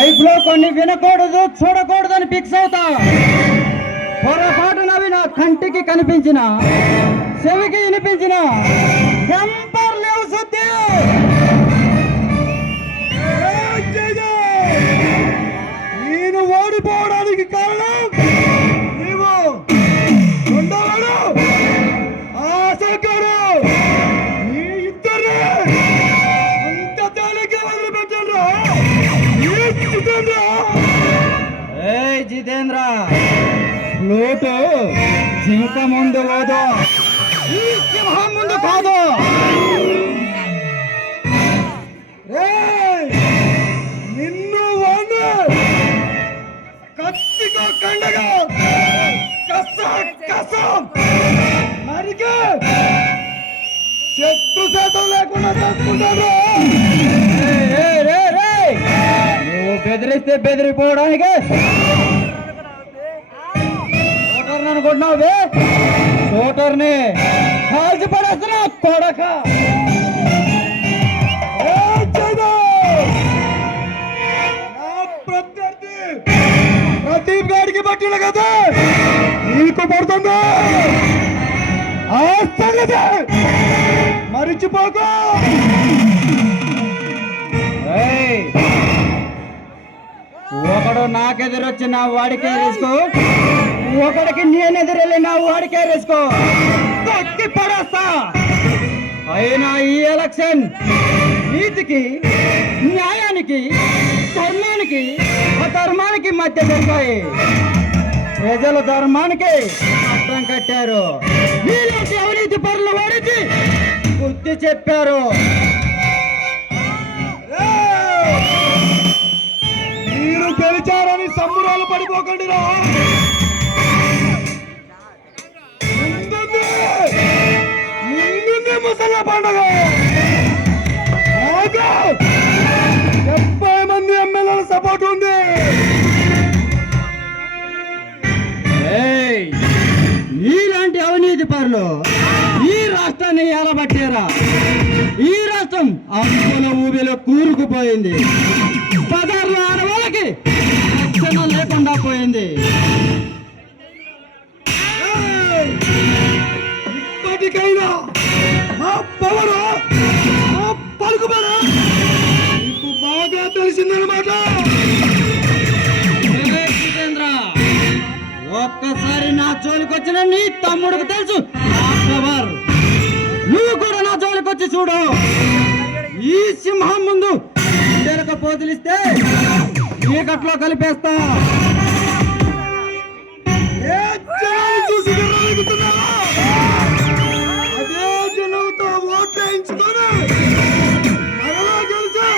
Life లో కొన్ని వినకూడదు చూడకూడదు అని ఫిక్స్ అవుతా. పొరపాటునవి నా కంటికి కనిపించిన చెవికి వినిపించిన జంపర్ లేవు సుద్ది. నేను ఓడిపోవడానికి కారణం నీవు ఉండవాడు ఆశకుడు. నీ ఇద్దరు అంత తేలిగ్గా వదిలిపెట్టండి. జితేంద్ర ఫ్లూటు జింక ముందు పోదు, ఈ సింహం ముందు కాదు. నిన్ను వాడు కత్తితో కండగా కసం మరిగా చెట్టు శాతం లేకుండా చేసుకుంటాడు. నువ్వు బెదిరిస్తే బెదిరిపోవడానికి అనుకుంటున్నావు. షూటర్ని కాల్చి పడేస్తున్నా కొడక. ప్రత్యర్థి ప్రదీప్ గారికి పట్టిన కదా నీకు పడుతుందా ఆ సంగతి మరిచిపోకు. ఒకడు నాకెదురొచ్చి నా వాడికే రిస్కు, ఒకడికి నేనెదురెళ్ళి నా వాడికే రిస్కు. తొక్కి పడేస్తా. అయినా ఈ ఎలక్షన్ నీతికి న్యాయానికి ధర్మానికి అధర్మానికి మధ్య జరిగాయి. ప్రజలు ధర్మానికి అర్థం కట్టారు. నీలాంటి అవినీతి పరులు వాడికి బుద్ధి చెప్పారు. మీరు గెలిచారని సంబరాలు పడిపోకండి రా. ముందుంది ముసళ్ళ పండుగ. 70 మంది ఎమ్మెల్యేల సపోర్ట్ ఉంది. నీలాంటి అవినీతి పరులు ఈ రాష్ట్రాన్ని ఎలబట్టారా? ఈ రాష్ట్రం అప్పుల ఊబిలో కూరుకుపోయింది. బజార్లో ఆడవాళ్ళకి రక్షణ లేకుండా పోయింది. ఇప్పటికైనా మా పవరు మా పలుకుబడి నీకు బాగా తెలిసిందనమాట. జితేంద్ర, ఒక్కసారి నా జోలికి వచ్చిన నీ తమ్ముడికి తెలుసు నా పవర్. నువ్వు కూడా నా జోలికి వచ్చి చూడు. ఈ సింహం ముందు వెనక పోతులిస్తే చీకట్లో కలిపేస్తా. చూసి అదే జనంతో ఓట్లు వేయించుకొని మరలా గెలిచి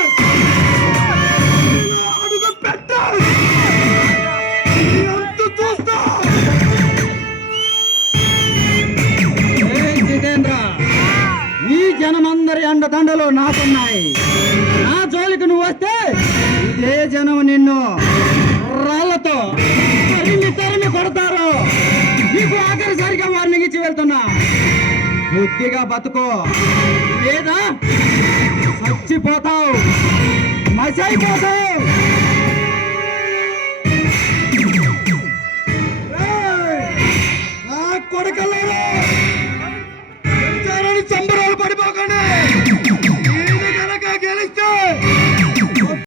అడుగు పెట్టా చూస్తా. జితేంద్ర, ఈ జనమందరి అండదండలు నాకున్నాయి. నా జోలికి నువ్వు వస్తే ఇదే జనం నిన్ను రాళ్లతో తరిమి కొడతారు. నీకు ఆఖరిసారిగా వార్నింగ్ ఇచ్చి వెళ్తున్నా. బుద్ధిగా బతుకో, లేదా చచ్చిపోతావు, మసైపోతావు.